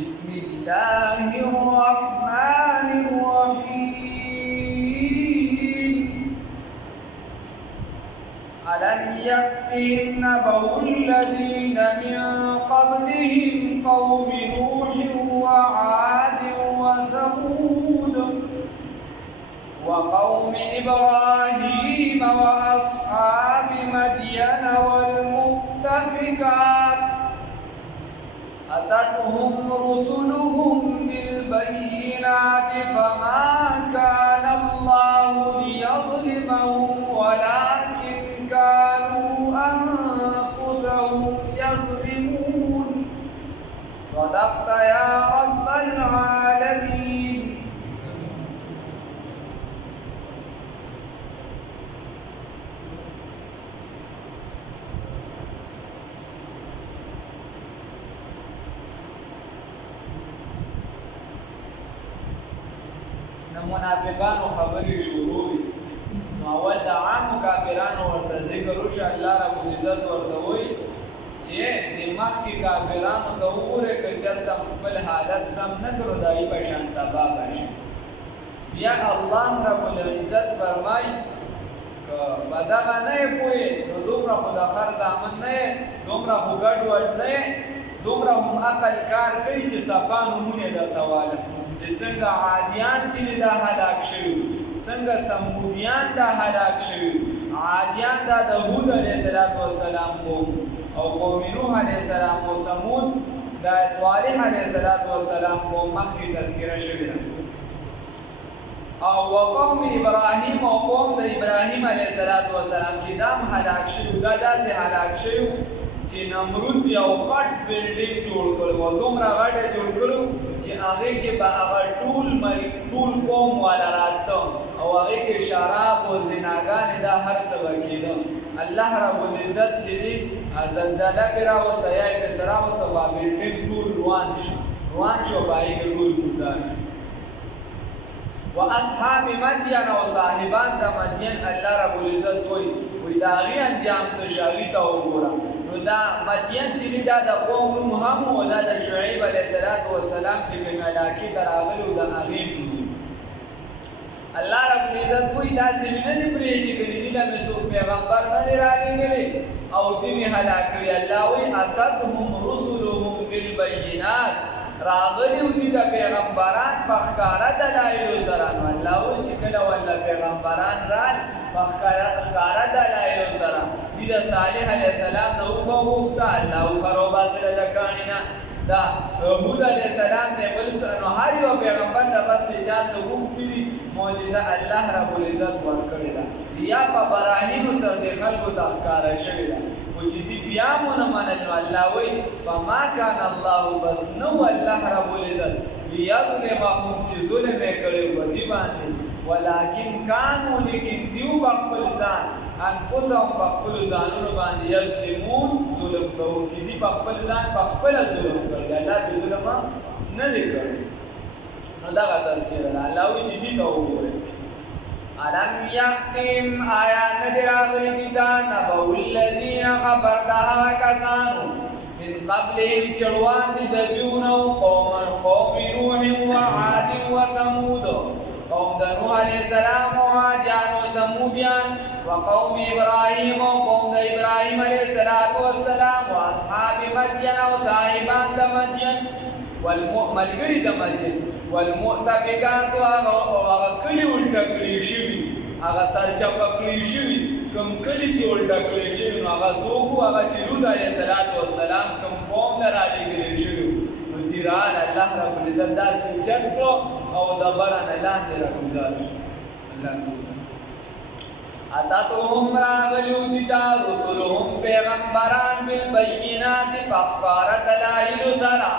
بسم الله الرحمن الرحيم ألم يأتهم نبأ الذين من قبلهم قوم نوح وعاد وثمود وقوم إبراهيم وأصحاب مدين والمؤتفكات أتتهم رسلهم بالبينات فما كان الله ليظلمهم ولكن كانوا أنفسهم يظلمون صدقت يا رب العالمين. منافقانو خبرې شروع دي. نو اول د عامو کافرانو ورته ذکر وشو. الله رب العزت ورته وایي چې د مخکې کافرانو ته وګورئ که چېرته خپل حالت سم نه کړو د هغوی په شان تباه به شي. بیا الله رب العزت فرمایي که په دغه نه یې پوهې نو دومره خو د خر زامن نه یې، دومره خو ګډوډ نه یې، دومره هم عقل کار کوي چې صفا نومونه درته وایم چې څنګه عادیان چې دا هلاک شوي، څنګه سمودیان دا هلاک شوي. عادیان دا د هود علیه السلام قوم او قوم نوح علیه السلام او سمود دا صالح علیه السلام قوم مخکې تذکره شوې ده. او وقوم ابراهیم او قوم د ابراهیم علیه السلام چې دا هم هلاک شوي. دا داسې هلاک شوي چې نمرود یو غټ بلډینګ جوړ کړو او دومره غټ یې جوړ کړو چې هغې کې به هغه ټول قوم والا راتله او هغې کې شراب او زناګانې دا هر څه به کېده. الله رب العزت چې دی زلزله پرې راوسته یا یې پسې راوسته خو بلډینګ ټول روان شو په هغې کې ټول مردار شو. و اصحاب مدین او صاحبان د مدین الله رب العزت وایي د هغې انجام څه شي هغې ته وګوره. نو دا مدین چې دی دا د قوم نوم هم و، دا د شعیب علیه السلام چې کوم علاقې ته راغلي و د هغې نوم. الله رب العزت وایي داسې مې نه دي پرېږدي که د دې له مې څوک پیغمبر نه دی رالېږلی او دوی مې هلاک کړي. الله وایي اتتهم رسلهم بالبینات، راغلي و دي د پیغمبران په ښکاره دلایلو سره. نو الله وایي چې کله ورله پیغمبران رال په ښکاره دلایلو سره دي د صالح علیه السلام نه اوښه وغوښته، الله اوښه راوباسله د کاڼي نه. دا هود علیه السلام دی بل نو هر یو پیغمبر ته بس چې چا څه غوښتي دي معجزه الله رب العزت ورکړې ده یا په براهینو سره د خلکو ته ښکاره شوې ده. خو چې دي بیا مو نه منل نو الله وایي فما کان الله، بس نه و الله رب العزت لیظلمهم چې ظلم یې کړی و په دې باندې، ولکن کانو لیکن دیو په خپل ځان انفسهم په خپلو ځانونو باندې یظلمون ظلم کوونکي دي، په خپل ځان په خپله ظلم کړی، الله بې ظلمه نه دی کړی. نو دغه تذکره ده. الله وایي چې دې ته وګورئ. الم یأتهم آیا نه دي راغلي دي تا نبأ الذین خبر د هغه کسانو من قبلهم چې وړاندې د دوی نه قوم نوح وعاد وثمود، قوم د نوح علیه السلام او عادیان او سمودیان، وقوم ابراهیم او قوم د ابراهیم علیه السلام، واصحاب مدین او صاحبان د مدین، ملګري د مدین، والمؤتفکات او هغه کلي الټه کړي شوي، هغه سرچپه کړي شوي کوم کلي چې الټه کړي شوي نو هغه څوک وو؟ هغه چې لوط علیه السلام کوم قوم ته رالېږلي شوي نو دې رال الله رب العزت داسې چت کړو او د بره نه لاندې راګوزار شو. الله اتتهم راغلي دي تا رسلهم پیغمبران بالبینات په ښکاره دلایلو سره،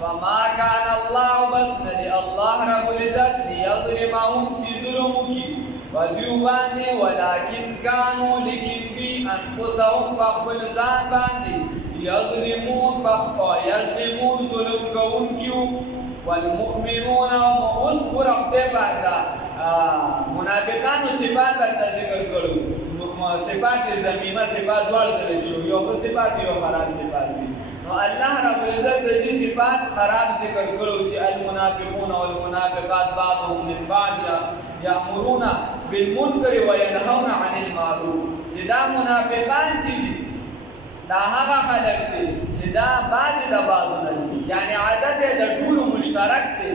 فما کان الله، بس نه دی الله رب العزت لیظلمهم چې ظلم وکړي په دوی باندې، ولکن کانو لیکن دوی انفسهم په خپل ځان باندې یظلمون ظلم کوونکي وو. والمؤمنون اوس ګوره خدای پاک دا منافقانو صفات درته ذکر کړو، صفات ذمیمه صفات دواړه دلیل شو، یو ښه صفات یو خراب صفات دي. نو الله رب العزت د دې صفات خراب ذکر کړو چې المنافقون والمنافقات بعضهم من بعض یامرون بالمنکر وینهون عن المعروف چې دا منافقان چې دا هغه خلک دي چې دا بعض د بعضو نه دي یعنی عادت د ټولو مشترک دی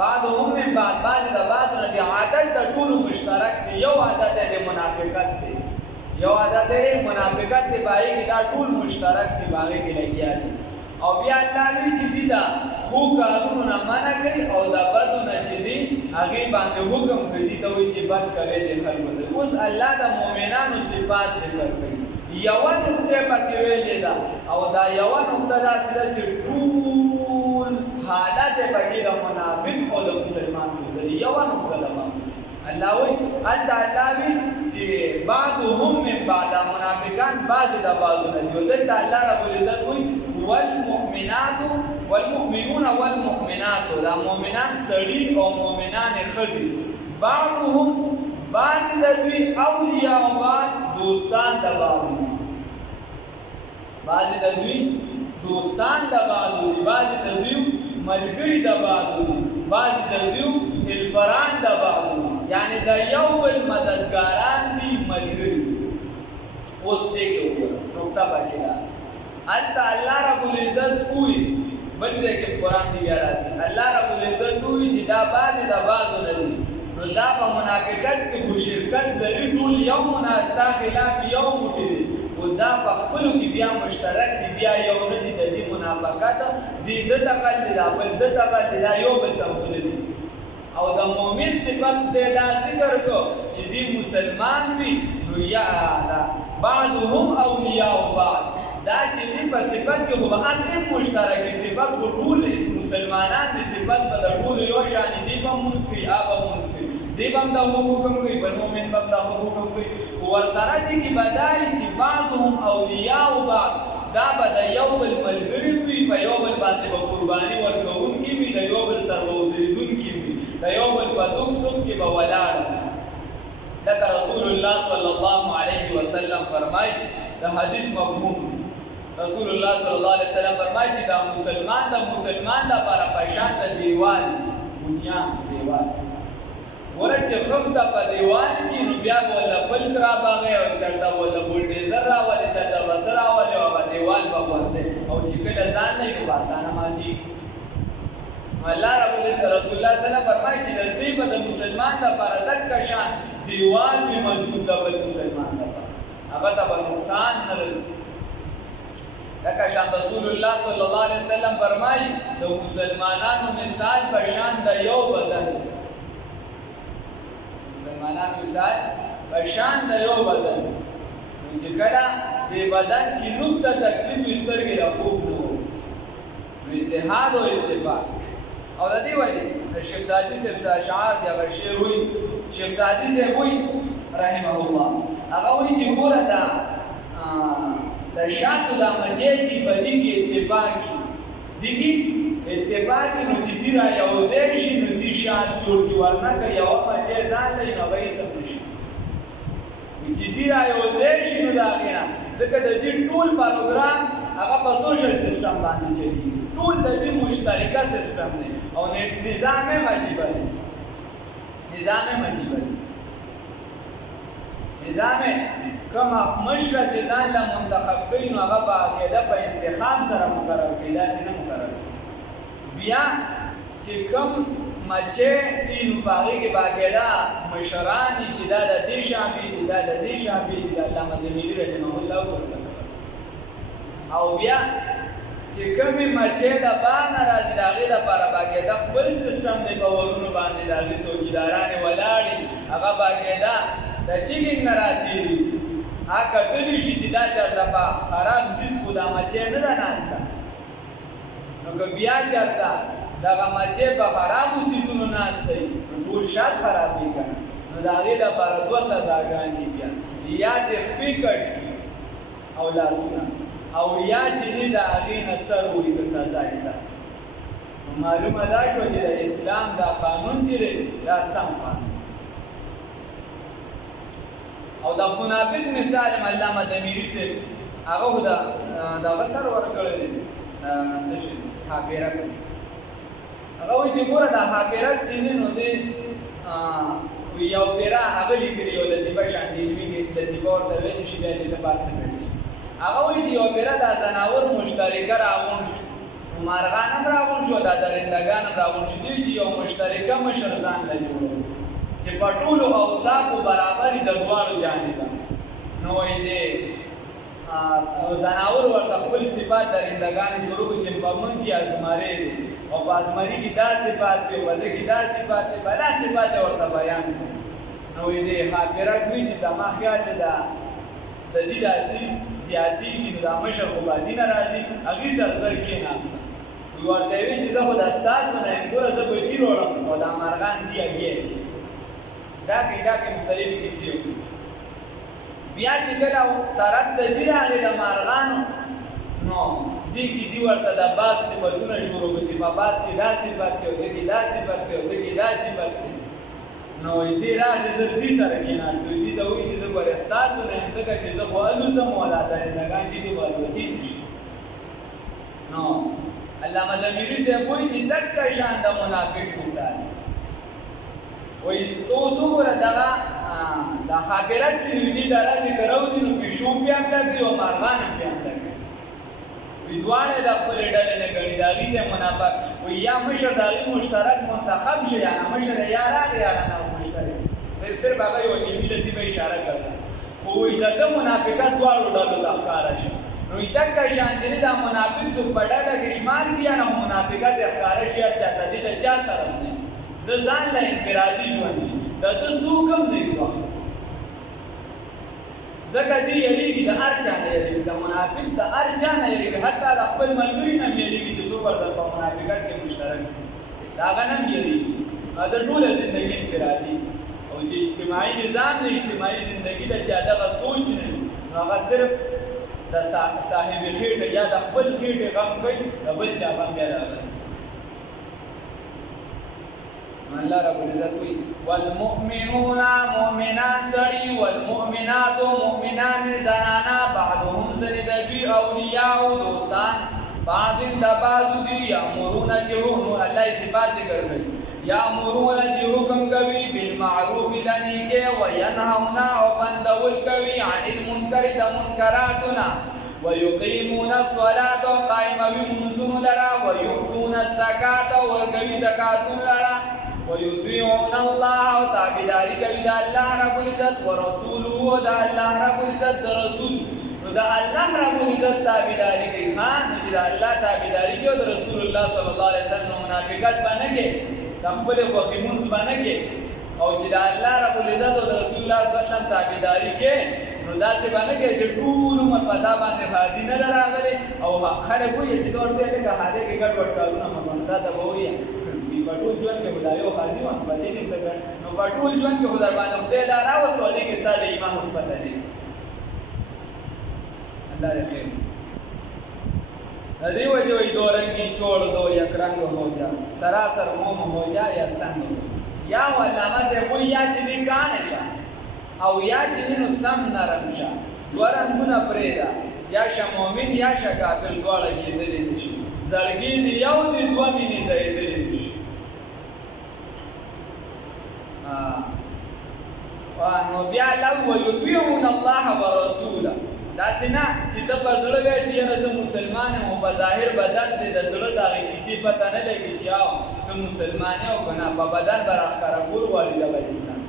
بعضهم من بعض د بعضو نه دي عادت د ټولو مشترک دی یو عادت د منافقت دی یو عادت دی منافقت دی باندې کې دا ټول مشترک دی باندې کې لګیا دي او بیا الله وی چې دي دا خو کارونه نه منع کوي او دا بدو نه چې دي هغه باندې حکم کوي ته وی چې بد کوي د خلکو اوس الله د مؤمنانو صفات ذکر کوي یو نقطه پکې ویلې ده او دا یو نقطه دا چې ټول حالت پکې د منافق او د مسلمان دی یو نقطه ده الله وی الله وی چې بعضهم من بعض منافقان بعض د بعضو نه دي دلته الله رب العزت وی والمؤمنات والمؤمنون والمؤمنات دا مؤمنان سړي او مؤمنان ښځې بعضهم بعض د دوی اولیاء او بعض دوستان د بعضو بعض د دوی دوستان د بعضو بعض د دوی ملګری د بعضو بعض د دوی الفران د بعضو یعنی د یو بل مددګاران دي ملګری اوس دې کې وګوره نقطه پکې ده انت الله رب العزت کوي بل دې کې قرآن دی بیا راځي الله رب العزت کوي چې دا بعض د بعضو نه دي نو دا په منافقت کې خو شرکت لري ټول یو مناستا خلاف یو موټی دی او دا په خپلو کې بیا مشترک دی بیا یو نه دي د دې منافقت دی د تقل دی دا بل د تقل دی دا یو بل تقل دی او د مؤمن صفت دې دا ذکر کو چې دی مسلمان وي نو یا دا بعضهم اولیاء بعض دا چې دی په صفت کې خو اصل مشترک صفت خو ټول مسلمانان دي صفت په ټول یو شان دي په مونږ کې هغه مونږ کې دی بم دا حکم کوي بل مؤمن بم دا حکم کوي ورسره دي کې بدای چې بعضهم اولیاء بعض دا به د یو بل ملګری وي په یو بل باندې به قرباني ورکوونکي وي د یو بل سره ودرېدونکي وي د یو بل په دوک سوک کې به ولاړ لکه رسول الله صلی الله علیه وسلم فرمایي د حدیث مفهوم رسول الله صلی الله علیه وسلم فرمایي چې دا مسلمان د لپاره په شان د دیوال بنیاد دیوال ورته خفته په دیوال کې نو بیا ولا بل کرا باغې او چرته ولا بولډیزر راولې چرته وسره راولې او په دیوال په ورته او چې کله ځان نه یو آسانه ماجی الله رب العزت رسول الله صلی الله علیه وسلم فرمایي چې د دې په مسلمان لپاره تک شان دیوال به مضبوط د بل مسلمان لپاره هغه ته نقصان نه رسي لکه شان رسول الله صلی الله علیه وسلم فرمایي د مسلمانانو مثال په شان د یو بدن مسلمانان مثال په شان د یو بدن چې کله د بدن کې نقطه تکلیف سترګې را خوب نه وځي اتحاد او اتفاق او د دې وجه د شیخ سعدي صاحب اشعار دی هغه شعر وایي شیخ سعدي صاحب وایي رحمه الله هغه وایي چې ګوره دا د شاتو د مجیدي بدی کې اتفاقي دګي اتفاقي نو چې دی را یو ځای شي نو دی شات جوړ کی ورنه کوي یو مجه ځان لري نو به یې سم شي چې دی را یو ځای شي نو دا غینا ځکه د دې ټول پروګرام هغه په سوشل سیستم باندې چلی ټول د دې مشترکه سیستم دی او نظام مجیب دی نظام کما مشره چې ځان له منتخب کړي نو هغه باقاعده په انتخاب سره مقرر کړي داسې نه مقرر بیا چې کوم مچه این باغې کې باقاعده مشران چې دا د دې شامل دي دا د دې شامل دي علامه دمیری رحمه الله ورته او بیا چې کومې مچه د بار نه راځي د هغې لپاره باقاعده خپل سیستم دی په ورونو باندې د هغې څوکیدارانې ولاړې هغه باقاعده د چیکینګ نه راتېري هغه کتلی شي چې دا چېرته په خراب څیز خو دا مچۍ نه ده ناسته نو که بیا چېرته دغه مچۍ په خرابو څیزونو ناسته وي نو ټول شات خرابوي که نه نو د هغې دپاره دوه سزاګانې بیا یا دې خپې کټ او لاسونه او یا چې دې د هغې نه سر وړي د سزا حساب نو معلومه دا شوه چې د اسلام دا قانون چې دی دا سم قانون او د منافق مثال علامه دمیری صاحب هغه د دغه سر ورکړی دی څه شي حاپیرک هغه وایي چې ګوره دا حاپیرک چې دی نو دی یو پیره هغه لیکلي یو لطیفه شانتي علمي کې لطیفه ورته ویلی شي بیا چې د پارسمنټ دی هغه وایي چې یو پیره دا ځناور مشترکه راغونډ شو مارغان هم راغونډ شو دا درندګان هم راغونډ شو دوی چې یو مشترکه مشر ځان له جوړوي چې په ټولو اوصافو برابر د دواړو جانبه نو وایي دی ځناور ورته خپل صفات درندګانې شروع کړي چې په موږ کې ازمرې دي او په ازمري کې دا صفات دي په ده کې دا صفات دي بلا صفات ورته بیان کړي نو وایي دی حاپیرک وایي چې زما خیال دی د دې داسې زیاتېږي نو دا مشر خو بادي نه راځي هغې سره زر کېناسته ورته وایي چې زه خو دا ستاسو نه یم ګوره زه بچي راوړم او دا مارغان دي هګۍ اچي دا کې مختلفې کیسې وکړي بیا چې کله طرف د دې راغی د مارغانو نو دې کې دې ورته د باز صفتونه شروع کړي چې په باز کې دا صفت دی او دې کې دا صفت دی او دې کې دا صفت دی نو دې راغی زه دې سره کېناستو دې ته وایي چې زه ګوره ستاسو نه یم ځکه چې زه خو الوزم او دا درندګان چې دي خو الوتي نه شي نو علامه دمیري صاحب وایي چې دقه شان د منافق مثال وایي تو اوس وګوره دغه دا حاپیرک چې دوی دا راځي که راوځي نو پیشو پې هم لګوي او مارغان هم پې هم لګوي وایي دواړه د خپلې ډلې نه ګڼي د هغې ته منافق وایي یا مشر د هغې مشترک منتخب شي یا نه مشر یا راغی یا نه مشترک صرف هغه یوه علمي لطیفه اشاره کړله خو وایي د ده منافقت دواړو ډلو ته ښکاره شي نو وایي دقه شان چې دا منافق څوک په ډله کې شمار کړي یا نه منافقت یې ښکاره شي هر چا ته دې د چا سره دی د ځان له انفرادي ژوند دی د ده څوک هم نه وي ځکه دې یریږي د هر چا نه یریږي د منافق د هر چا نه یریږي حتی د خپل ملګري نه هم یریږي چې څوک ورسره په منافقت کې مشترک دي د هغه نه هم یریږي د ټوله زندګي انفرادي او چې اجتماعي نظام د اجتماعي زندګي د چا دغه سوچ نه وي نو هغه صرف د صاحب خېټه یا د خپل خېټې غم کوي د بل چا غم بیا راغلی الله رب العزت وی والمؤمنون مؤمنان سړي والمؤمنات مؤمنان زنانا بعضهم زند دوی اولیاء او دوستان بعض د بعض دي یامرون جهون الله صفات ذکر کوي یامرون دی حکم کوي بالمعروف د نیکه وینهون او بندول کوي عن المنکر د منکراتنا ويقيمون الصلاة قائمة بمنزل لرا ويؤتون الزكاة وكوي زكاة لرا ويطيعون الله وتابداري كوي دا الله رب العزت ورسوله دا الله رب العزت رسول دا الله رب العزت تابداري كوي نجي دا الله تابداري كوي دا رسول الله صلى الله عليه وسلم منافقات بانكي تقبل وخيمونز بانكي او چې دا الله رب العزت او رسول الله صلی الله علیه وسلم تابعداري کې نو داسې باندې کې چې ټول عمر پتا باندې هادي نه راغلي او خلک وایي چې ډور دې له هادي کې ګډ وډ کارونه مونږ ته وایي په ټول ژوند کې خدایو هادي وان باندې دې نو په ټول ژوند کې خدای باندې خدای دا راوستو دې کې ستاسو ایمان مثبت دی الله دې خیر دې وجه وي دورنګي छोड़ दो یک رنگ हो जा सरासर मोम हो जा या संग یا علامه سے وای یا چې دې کانه شه او یا چې نو سم نرم شه ورنګونه پرېدا یا شه مؤمن یا شه کافر دواړه کېدلې نشي زړګي دی یو دی دوه مینې زیدلې نشي نو بیا لو ويطيعون الله ورسوله دا سینا چې د پزړه وی چې نه ته مسلمان او په ظاهر بدن دې د زړه د کسی پته نه لګي چې ته مسلمان او کنه په بدن برخره ګور والي د اسلام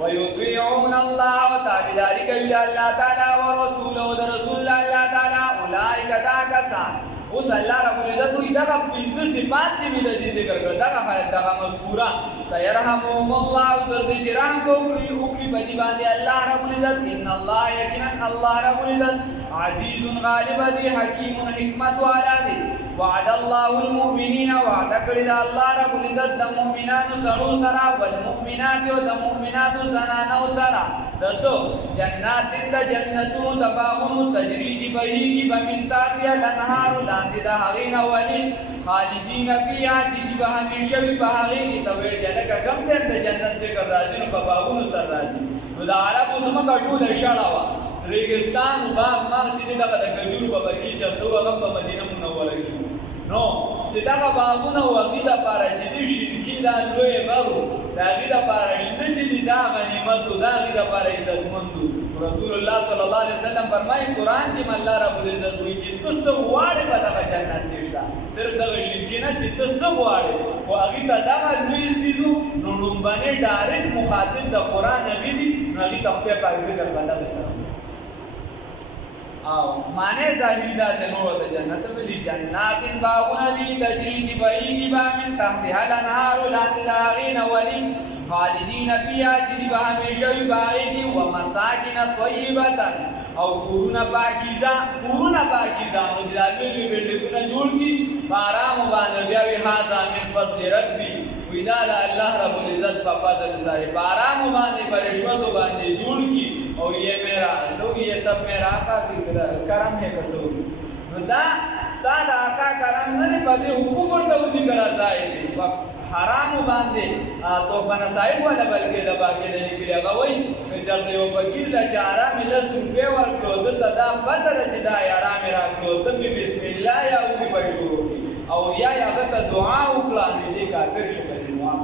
ويطيعون الله وتعالى کوي الله تعالی او رسول او رسول الله تعالی اولئک تاکسان اوس الله رب العزت دوی دغه پنځه صفات چې موږ دې ذکر کړل دغه حالت دغه مذکوره سيرحمهم الله زرد جرام کوي او په دې باندې الله رب العزت ان الله یقینا الله رب العزت عزیز غالب دی حکیم حکمت والا دی وعد الله المؤمنین وعد کړی الله رب العزت د مؤمنانو سره والمؤمنات او د مؤمناتو زنانو سره دسو جنات د جنتونو د باغونو تجری چې بهيږي بمن تحتها الانهار لاندې د هغې نه ولي خالدین فیها چې دي به همیشه وي په هغې کې ته وایې چې لکه کوم ځای د جنت ذکر راځي نو په باغونو سره راځي نو د عربو زموږ ټوله شړه وه ریګستان او باغ ماغ چې دغه د کجور په بکی چرته هغه په مدینه منوره کې نو چې دغه باغونه او هغې دپاره چې دوی شرکي دا لوی غرو د هغې دپاره شنه چې دي دا غنیمت و دا هغې دپاره عزتمند و رسول الله صلی الله علیه وسلم فرمایي قرآن کې الله رب العزت وایي چې ته څه غواړې په دغه جنت کې شته صرف دغه شرکي نه چې ته څه غواړې خو هغې ته دغه لوی څیز و نو لومبنی ډایرکټ مخاطب د قرآن هغې دي نو هغې ته خدای پاک ذکر په دغه سره معنی ظاهری دا سے نور د جنت ویلی جنات باغونه دي تجری چې بهیږي به من تحتها الانهار لاندې د هغې نه ولي خالدین فیها چې دي به همیشه وي په هغې کې ومساکن طیبة او کورونه پاکیزه نو چې دا لوی لوی بلډینګونه جوړ کړي په ارامو باندې بیا وي هذا من فضل ربي وي دا د الله رب العزت په فضل سره په ارامو باندې په رشوتو باندې جوړ کړي اور یہ میرا سو یہ سب میرا آقا کی کرم ہے کسو نو دا استاد آقا کرم نه پدې حقوق ورته وځي کرا ځای حرام باندې تو بنصایب ولا بلکې د باقي نه نکړي هغه وایي چې یو فقیر لا چاره مل 10 روپے ورکړو د دا بدر چې دا آرام راکړو ته بسم الله یا او په شروع او یا هغه ته دعا وکړه دې کافر شي دعا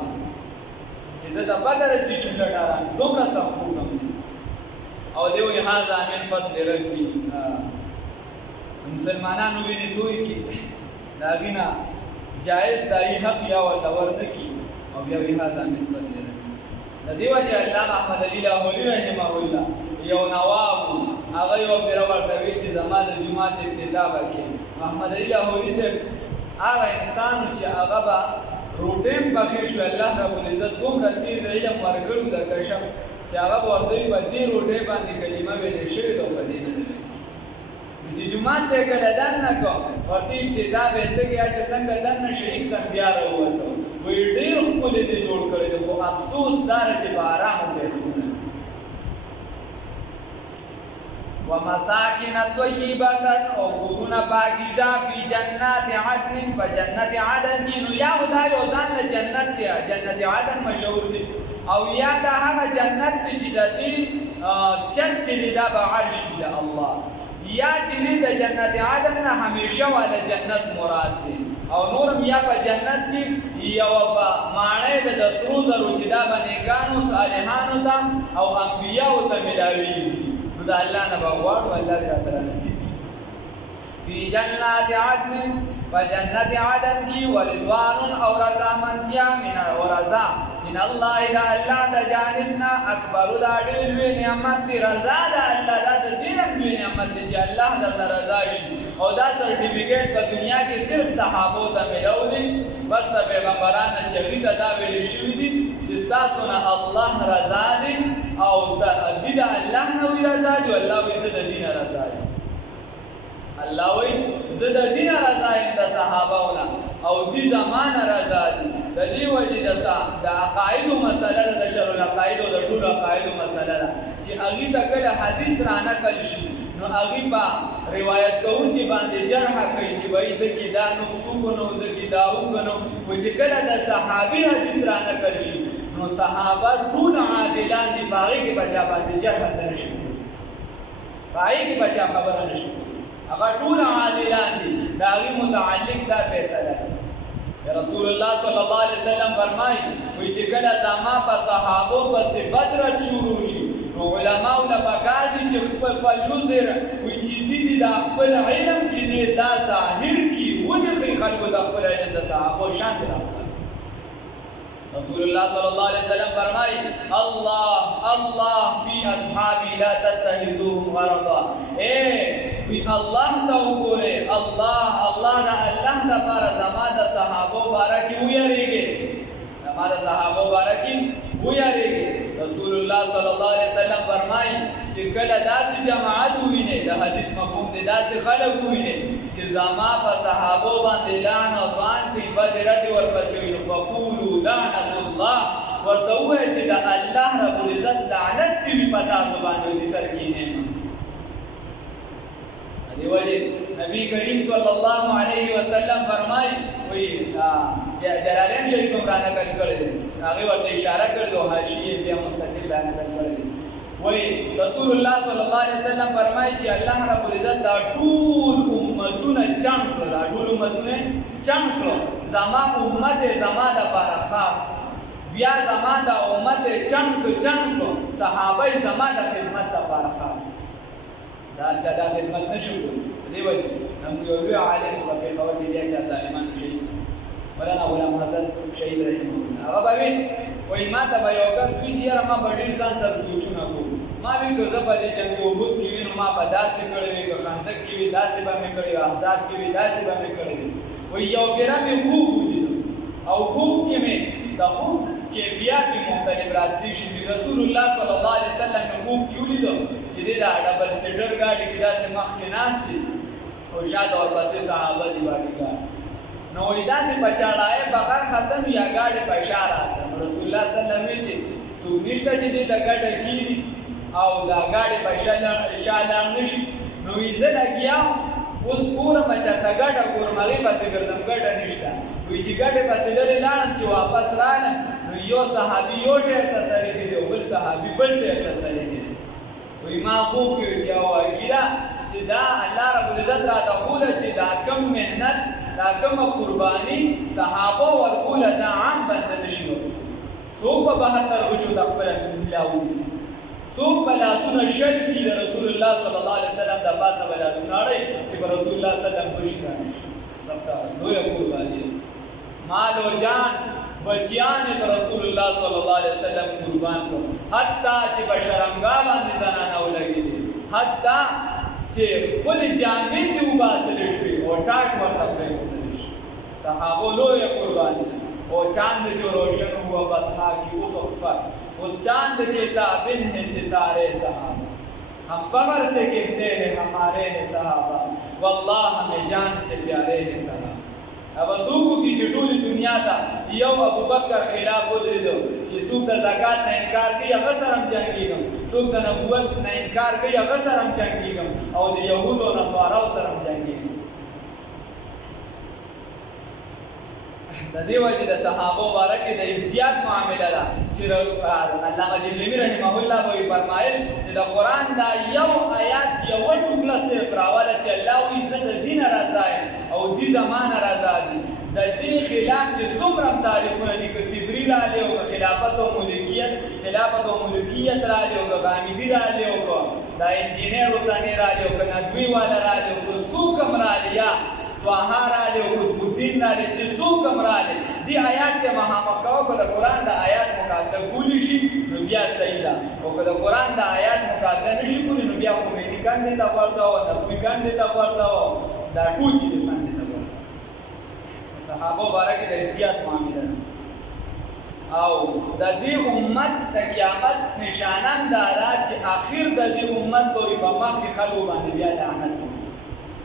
چې دا بدر چې څنګه دومره سخت او دیوی هذا من فضل ربی مسلمانانو ویني توي کی داغینا جائز دای حق یا ولور نکی او بیا وی هذا من فضل ربی د دیو چې الله احمد علی لاهوری رحمه الله یو نواب هغه یو پیرور د وی چې زماد جمعه ابتدا وکړي احمد علی لاهوری سے هغه انسان چې هغه با روټیم بخیر شو الله رب العزت دومره تیز علم ورکړو د کشف چې هغه ورته په دې روټۍ باندې کلمه ویلې شوې ده په دې نه چې جمعات ته کله دننه کو ورته ابتدا به ته کې چې څنګه دننه شریک کم بیا راووته وی ډېر ښکلې دې جوړ کړی دی خو افسوس دار چې په ارامو پیسو نه ومساکن طیبة او کورونه پاکیزه فی جنات عدن په جنت عدن کې نو یا خدای یو ځان له جنت دی جنت عدن مشهور دی او یا دا هغه جنت چې د دې چت چې دا به عرش دی الله یا چې د جنت عدن نه همیشه والا جنت مراد دی او نورم یا په جنت کې یو په معنی د سرو زرو چې دا بنیګانو صالحانو ته او انبیاو ته ملاویږي نو دا الله نه به غواړو الله دې راته نصیب فی جنات عدن فجنت عدن کی ورضوان او رضامندیا من الله دا الله د جانبنا اکبر دا ډېر لوی نعمت دی رضا دا الله دا د دې لوی نعمت دی چې الله درته رضا شي او دا سرټیفیکیټ په دنیا کې صرف صحابو ته ملو دي بس د پیغمبرانو چې هغوی ته دا ویل شوي دي چې ستاسو نه الله رضا دی او د دې د الله نه وی رضا دی الله وایي زه د دې نه رضا یم الله وایي زه د دې نه رضا یم د صحابهونه او دې زمانه رضا دي د دې وجې د عقایدو مسله ده د شرع العقایدو د ټولو عقایدو مسله ده چې هغې ته کله حدیث رانقل شي نو هغې په روایت کوونکي باندې جرح کوي چې وایي ده کې دا نقص وکړو ده کې دا وکړو خو چې کله د صحابي حدیث رانقل شي نو صحابه ټول عادلان دي په هغې کې به چا باندې جرح ته نه شي په هغې کې به چا خبره نه شي هغه ټول عادلان دي د هغې متعلق دا فیصله ده رسول الله صلی الله علیه وسلم فرمایي وایي چې کله زما په صحابو پسې بدرت شروع شي نو علماو له پکار دي چې خپل فلیوزر وایي چې دي د خپل علم چې دی دا ظاهر کړي ودرخي خلکو د خپل علم د صحابو شان راوړي رسول الله صلی الله علیه وسلم فرمایي الله فی اصحابی لا تتخذوهم غرضا وی الله ته وګوره الله دا الله د پر زما د صحابه بارکی ویریږي زما د صحابه بارکی ویریږي رسول الله صلی الله علیه وسلم فرمایي چې کله داسې جماعت ویني د حدیث مفهوم دی داسې خلک ویني چې زما په صحابه باندې لعن او طعن کوي بد رد ورپسې ویني فقولوا لعنت الله ورته ووایه چې د الله رب العزت لعنت دې وي په تاسو باندې دې سر کښېنئ دیوالي نبی کریم صلی الله علیه وسلم فرمایي وی جلالین شریف هم رانقل کړی دی هغې ورته اشاره کړې ده او حاشیې بیا مستقل رانقل کړی دی وای رسول الله صلی الله علیه وسلم فرمایي چې الله رب العزت دا ټول امتونه چم کړل، ټول امتونه چم کړل، زما امت زما د لپاره خاص، بیا زما د امت چم کو صحابه زما د خدمت لپاره خاص. دا چې دا خدمت نشو دی وایي نو یو لوی عالم په پیښور کې دی چې ظالمان شهید مولانا غلام حسن شهید رحمه الله هغه به وایي ما ته به یو کس وایي چې یاره ما به ډېر ځان سره سوچونه کوم، ما وایي که زه په دې جنګ احد کې وي نو ما به داسې کړی وي، که خندق کې وي داسې به مې کړی وي، احزاب کې وي داسې به مې کړی وي. وایي یو پیره مې خوب ولیدو او خوب کې مې د خوب کیفیات مختلف راتلی شي. رسول الله صلی الله علیه وسلم مې خوب کې ولیدو چې دی دا ډبل سیټر ګاډي کې داسې مخکې ناست دي او شاته ورپسې صحابه دي باډیګارډ، نو وایي داسې په چاړهیې بغیر ختم یا ګاډي په اشاره راته. رسول الله صلی الله علیه وسلم وایي چې څوک نشته چې دی د ګټه کېږي او دا ګاډي په شا لاړ نه شي. نو وایي زه لګیا اوس ګورم چېرته ګټه ګورم هغې پسې ګرځم ګټه نشته. وایي چې ګټې پسې لرې لاړم چې واپس رالم نو یو صحابي یو ټیر ته سریښې دی او بل صحابي بل ټیر ته سریښې دی. وایي ما خوب کې وایي چې واګیده چې دا الله رب العزت راته ښوده چې دا کم محنت دا کومه قرباني صحابه ورکوله دا عام بنده نشي ورکولی. څوک به 72 غشو د خپله ملا ونیسي، څوک به لاسونه شل کړي د رسول الله صلی الله علیه وسلم د پاسه به لاسونه اړوي چې په رسول الله صلی الله علیه وسلم غش رانشي. سخته لویه قرباني ده. مال و جان بچیان په رسول الله صلی الله علیه وسلم قربان کړو، حتی چې په شرمګاه باندې زنانه ولګېدې، حتی چې خپلې جامې دې وباسلې شوې او ټاټ ورته پرېښودلی شي. صحابو لویه قرباني ده. او چاند جو روشن ہوا بطحا کی افق پر اس چاند کے تابن ہے ستارے صحابہ، ہم فخر سے کہتے ہیں ہمارے ہیں صحابہ، واللہ ہمیں جان سے پیارے ہیں صحابہ. اب سوکو کی جٹولی دنیا تا یو ابو بکر خلاف ودریدو چې څوک د زکات نه انکار کوي هغه سره هم جنګېږم، څوک د نبوت نه انکار کوي هغه سره هم جنګېږم او د یهودو او نصاراو سره هم جنګېږم. د دې وجې د صحابو باره کې د احتیاط معامله ده چې علامه جهلمي رحمه الله به یې فرمایل چې د قرآن دا یو آیات یوه ټوکله صرف راوله چې الله وایي زه د دینه رضا یم او دې زمانه رضا دي. د دې خلاف چې څومره هم تاریخونه دي، که تبري راغلی او که خلافت او ملکیت راغلی او که غامدي راغلی او که دا انجینر حسیني راغلی او که ندوي والا راغلی او که څوک هم راغلی یا طه راغلی او قطب الدین راغلی چې څوک هم راغلی دې آیات ته مخامخ کوه. که د قرآن د آیات مقابله کولی شي نو بیا صحیح ده، او که د قرآن د آیات مقابله نشي کولی نو بیا خمیني کندې ته ورته وه، نبوي کندې ته ورته وه، دا ټول چې د کندې ته ورته. صحابو باره کې د احتیاط معامله ده. او د دې امت د قیامت نشانه هم دا ده چې اخر د دې امت به وي په مخکې خلکو باندې بیا لعنت وکړي.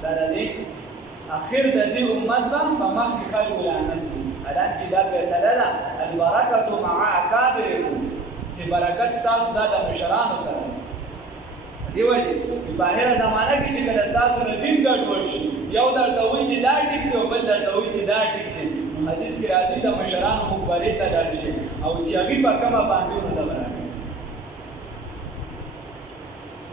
دا د دې اخر د دې امت به په مخکې خلکو لعنت وکړي. حالانکې دا فیصله ده البرکة مع اکابرکم چې برکت ستاسو دا د مشرانو سره ده. دې وجې په باهره زمانه کې چې کله ستاسو نه دین ګډوډ شي، یو درته وایي چې دا ټیک دی او بل درته وایي چې دا ټیک دی، نو حدیث کې راځي د مشرانو مقبرې ته لاړ شي او چې هغوی په کومه باندې ورته به راکړي.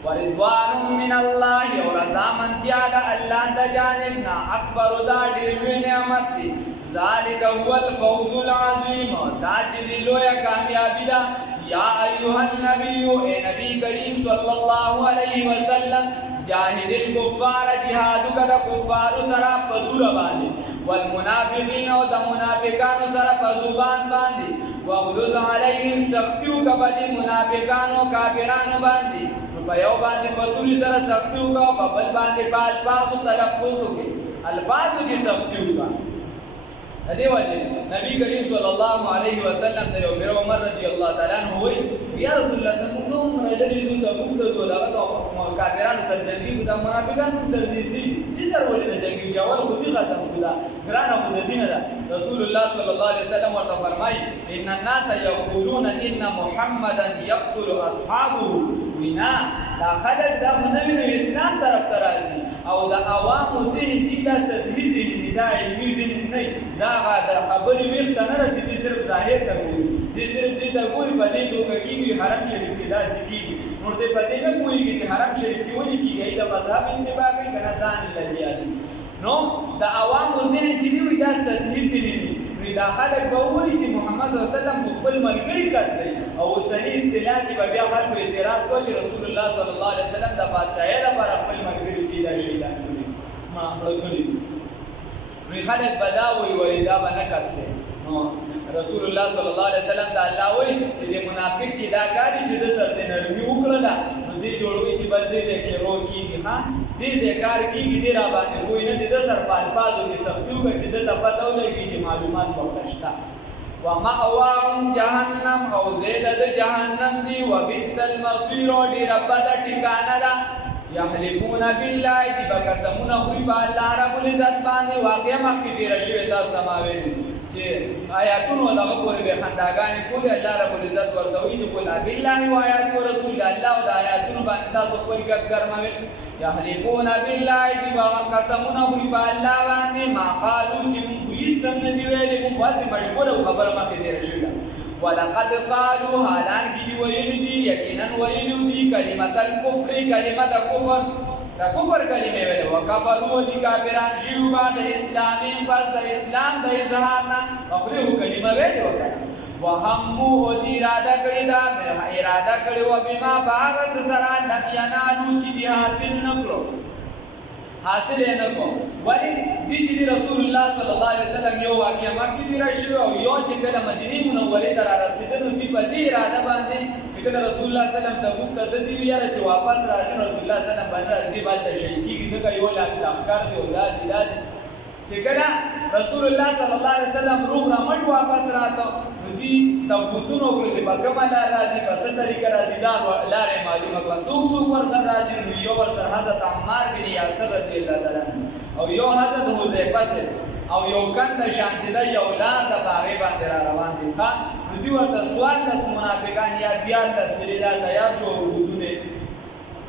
ورضوان من الله او رضامندیا د الله د جانب نه اکبر دا ډېر لوی نعمت دی. ذلک هو الفوز العظیم، دا چې دی لویه کامیابي ده. یا ایها النبی اے نبی کریم صلی الله علیه وسلم جاهد الکفار جهاد کړه کفارو سره په توره باندې، والمنافقین او د منافقانو سره په زبان باندې، واغلظ علیهم سختی وکړه په دې منافقانو کافرانو باندې. په یو باندې په تورې سره سختی وکړه، په بل باندې په الفاظو تلفظ وکړي، الفاظو کې سختی وکړه. د دې وجې نبی کریم صلی الله علیه وسلم ته یو پیر عمر رضی الله تعالی عنه وایي یا رسول الله صلی الله علیه وسلم لري ځو تبوک ته ځو دغه کافرانو سره جنګېږو، د منافقانو سره نږدې دي سره ولې نه جنګېږو چې اول خو دې ختم کړو، دا ګرانه خو د دینه ده. رسول الله صلی الله علیه وسلم ورته فرمایي ان الناس یقولون ان محمدا یقتل اصحابه، وینا دا خلک دا نوی اسلام طرف ته راځي او د عوامو ذهن چې دا سطحي ذهن دی، دا علمي ذهن نه دی، دا د خبرې ویښ ته نه رسي، دې صرف ظاهر ته ګوري، دې صرف دې ته ګوري په دې دوکه کېږي حرم شریف کې داسې کېږي. نور دې په دې نه پوهېږي چې حرم شریف کې ولې کېږي د مذهب اتباع کوي که نه ځان لګیا دي نو د عوامو ذهن چې دي وي دا سطحي ذهن دي نو دا خلک به ووایي چې محمد صلی الله علیه وسلم خپل ملګري قتلوي او اوسني اصطلاح کې به بیا خلکو اعتراض کوي چې رسول الله صلی الله علیه وسلم د بادشاهۍ لپاره خپل ملګري چې دا شهیدان کړي ما مړه کړي نو خلک به دا وایي دا به نه قتلوي نو رسول الله صلی الله علیه وسلم دا الله وایي چې د منافق کې دا کاري چې د سر د نرمي وکړله نو دې جوړوي چې بل دې کې رو کېږي ها دې کار کېږي دې را باندې کوی نه د سر په الفاظو کې سختي وکړي چې دته پته ولګي چې معلومات ورته شته ومأواهم جهنم او زید د جهنم دی وبئس المصير ډېره بده ټکانه ده یحلفون بالله دی به قسمونه خوري په الله رب العزت باندې واقع مخکې تېره شوې تاسو ته ما ویلي چې آیاتونو دغه پورې به خنداګانې کولې الله رب العزت ورته وایي چې قل بالله و آیات و رسول الله او د آیاتونو باندې تاسو خپل ګپ ګرموئ یحلفون بالله دی به قسمونه خوري په الله باندې ما قالو چې موږ خو هېڅ هم نه دي ویلي موږ هسې مشغوله او خبره مخکې تېره شوې ده ولقد قالوا حالان کې دی ویلي دي یقینا ویلي دي کلمة الکفر کلمه د کفر د کفر کلمې ویلې وکفروا دي کافران شوي بعد اسلامهم پس د اسلام د اظهار نه مخرجو کلمه ویلې وکړه وهموا او دي اراده کړې ده اراده کړې وه بما په هغه څه سره لم ینالو چې دي حاصل نه کړو حاصل یې نه کړو ولې دي چې رسول الله صلی الله علیه وسلم یو واقعه مخکې تېره شوې او یو چې کله مدینې منورې ته رارسېده نو دوی په دې اراده باندې چې کله رسول الله صلی الله علیه وسلم تبوک ته ده دوی یاره چې واپس راځي رسول الله صلی الله علیه وسلم باندې راځي دې باندې شهید کېږي ځکه یو لښکر دی او دا دی چې کله رسول الله صلی الله علیه وسلم روغ رمټ واپس راته نو دوی تپوسونه وکړو چې په کومه لار راځي په څه طریقه راځي دا لارې معلومه کړه څوک ورسره راځي نو یو ورسره حضرت عمار بن یاسر رضی الله تعالی عنه او یو حضرت حذیفه صاحب او یو کنده شانتي ده یو لار د په هغې باندې را روان دي ښه نو دوی ورته څوارلس منافقان یا دیارلس چې دا تیار شو وضونه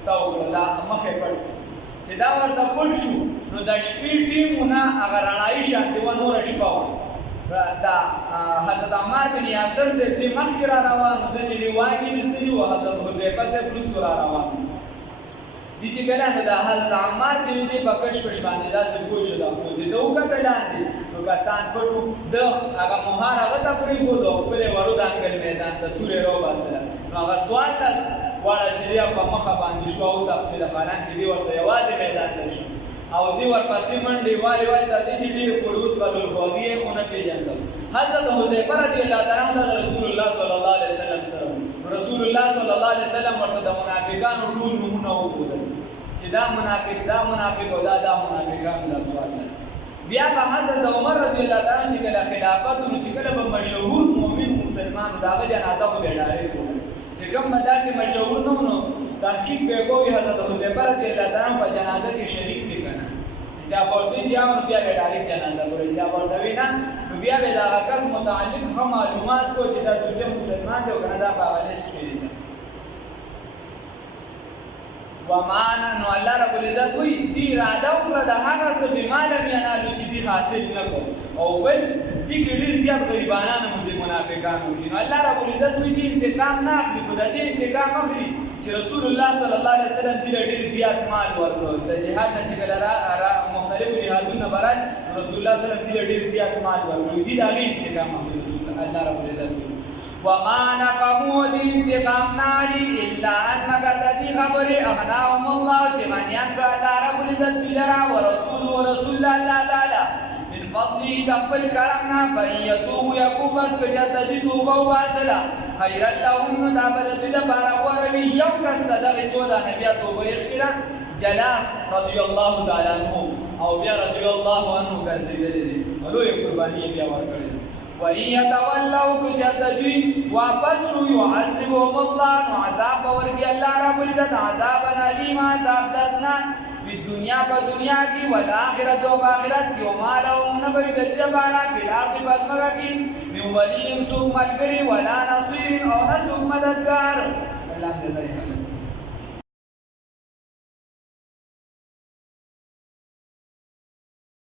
ته وکړه دا مخې پټ چې دا ورته پټ شو نو د شپې ټیمونه هغه رڼایي شانتي وه نوره شپه وه دا حضرت عمار بن یاسر صاحب دې مخکې را روان و ده چې دې واګې نیسلي وو حضرت حذیفه صاحب وروستو را روان دي چې کله نو د حضرت عمار چې دې په کشکش باندې داسې پوه شو دا خو چې ده وکته لاندې نو کسان پټو د هغه مهار هغه ته پرېښودو او خپلې ورو د انګل میدان ته تورې راوباسله نو هغه څوارلس واړه چې دی په مخه باندې شو او تختې حالان کې دی ورته یوازې میدان ته شو او دی ورپسې منډې والې تر دې چې ډېر پولیس بدل خوږي یې ونه پېژندل حضرت حذیفه رضی الله تعالی عنه د رسول الله صلی الله علیه وسلم سره رسول الله صلی الله علیه وسلم ورته د منافقانو ټول نومونه وښودل چې دا منافق او دا منافقان دا څوارلس بیا به حضرت عمر رضی الله تعالی عنه چې کله خلافت نو چې کله به مشهور مؤمن مسلمان د هغه جنازه خو به یې ډارې کوله چې کوم به داسې مشهور نه نو تحقیق به کوي حضرت حذیفه رضی الله تعالی عنه په جنازه کې شریک دي که نه چې چا به ورته وي چې هغه بیا به ډایرکټ جنازه ګوري چا به ورته وي نه نو بیا به د هغه کس متعلق ښه معلومات کو چې دا سوچه مسلمان دی او که نه دا په هغه لیست کې دی ومانا نو الله رب العزت وی دی اراده وکړه د هغه څه بما لم ینالو چې دی حاصل نه کړو او بل دې کې ډېر زیات غریبانان هم دي منافقانو کې نو الله رب العزت وی دی انتقام نه اخلي خو د دې انتقام اخلي چې رسول الله صلی الله علیه وسلم دې ډېر زیات مال ورکړو د جهاد نه چې کله مختلفو جهادونه برات رسول الله صلی الله علیه وسلم دې ډېر زیات مال ورکړو دې د هغې انتقام اخلي رسول الله رب العزت وی وما نقموا دی انتقام ناری الا ان مگر دی خبری اغناهم الله چمانیان پر اللہ رب العزت بلرا ورسول اللہ تعالی من فضلی دقبل کرمنا فإن یتوبو یکوبس کجرد دی توبو باسلا خیر اللهم ندابد دی دبارا وروی یو کس تدغی چودا نبیا توبو اخیرا جلاس رضی اللہ تعالی عنہ او بیا رضی اللہ عنہ کرزی دی ولو یک قربانی بیا ورکڑی وَإِن يَتَوَلَّوْا كُجَرْدَجُي وَاپَسْرُوا يُعَذِّبُهُمُ اللَّهُ عَذَابَ وَرْقِ اللَّهُ رَبُّ الْعِزَّةِ عَذَابًا أَلِيمًا عذاب دردناک فی الدنیا پا دنیا کی والآخرت و آخرت کی وما لهم نبی دلجبانا فی الارض پزمگا کی من ولیم سوک ملگری ولا نصیر او نسوک مددگار اللہ